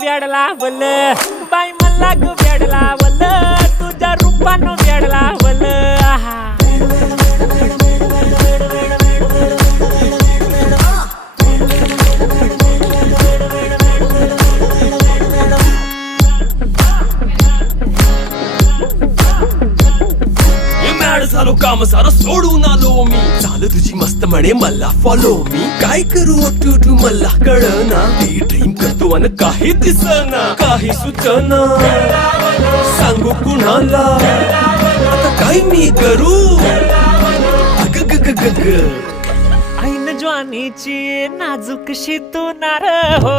वेडला वल बाई मला ग वेडला वल तुझ्या रूपानं वेडला वल झालो काम सारा सोडून आलो मी झालं तुझी मस्त म्हणे मला फॉलो मी काय करू टू मला कळना ती ड्रीम करतो आणि काही दिसना काही सुचना सांगू कुणाला आता काय मी करू अग ग ग ग ग ऐन ज्वानीची नाजूक शी तू नार हो